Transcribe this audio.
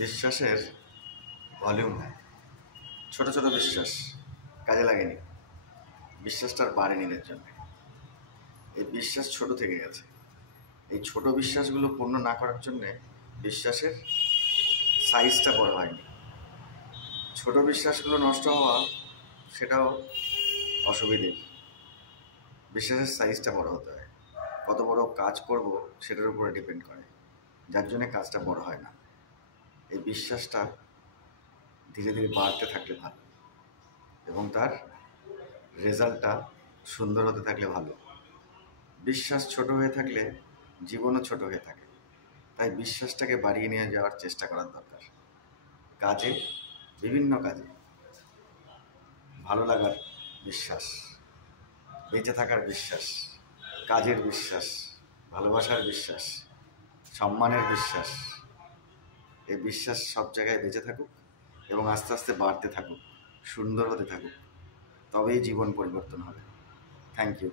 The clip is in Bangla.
বিশ্বাসের ভলিউম নাই। ছোট ছোট বিশ্বাস কাজে লাগেনি, বিশ্বাসটা আর বাড়েনি এর জন্য। এই বিশ্বাস ছোট থেকে গেছে। এই ছোট বিশ্বাসগুলো পূর্ণ না করার জন্যে বিশ্বাসের সাইজটা বড় হয়নি। ছোট বিশ্বাসগুলো নষ্ট হওয়া সেটাও অসুবিধের। বিশ্বাসের সাইজটা বড় হতে হয়। কত বড় কাজ করব সেটার উপরে ডিপেন্ড করে, যার জন্য কাজটা বড় হয় না। এই বিশ্বাসটা ধীরে ধীরে বাড়তে থাকলে ভালো, এবং তার রেজাল্টটা সুন্দর হতে থাকলে ভালো। বিশ্বাস ছোট হয়ে থাকলে জীবনও ছোট হয়ে থাকে। তাই বিশ্বাসটাকে বাড়িয়ে নিয়ে যাওয়ার চেষ্টা করার দরকার। কাজে, বিভিন্ন কাজে ভালো লাগার বিশ্বাস, বেঁচে থাকার বিশ্বাস, কাজের বিশ্বাস, ভালোবাসার বিশ্বাস, সম্মানের বিশ্বাস, এই বিশ্বাস সব জায়গায় বেঁচে থাকুক এবং আস্তে আস্তে বাড়তে থাকুক, সুন্দর হতে থাকুক। তবেই জীবন পরিবর্তন হবে। Thank you.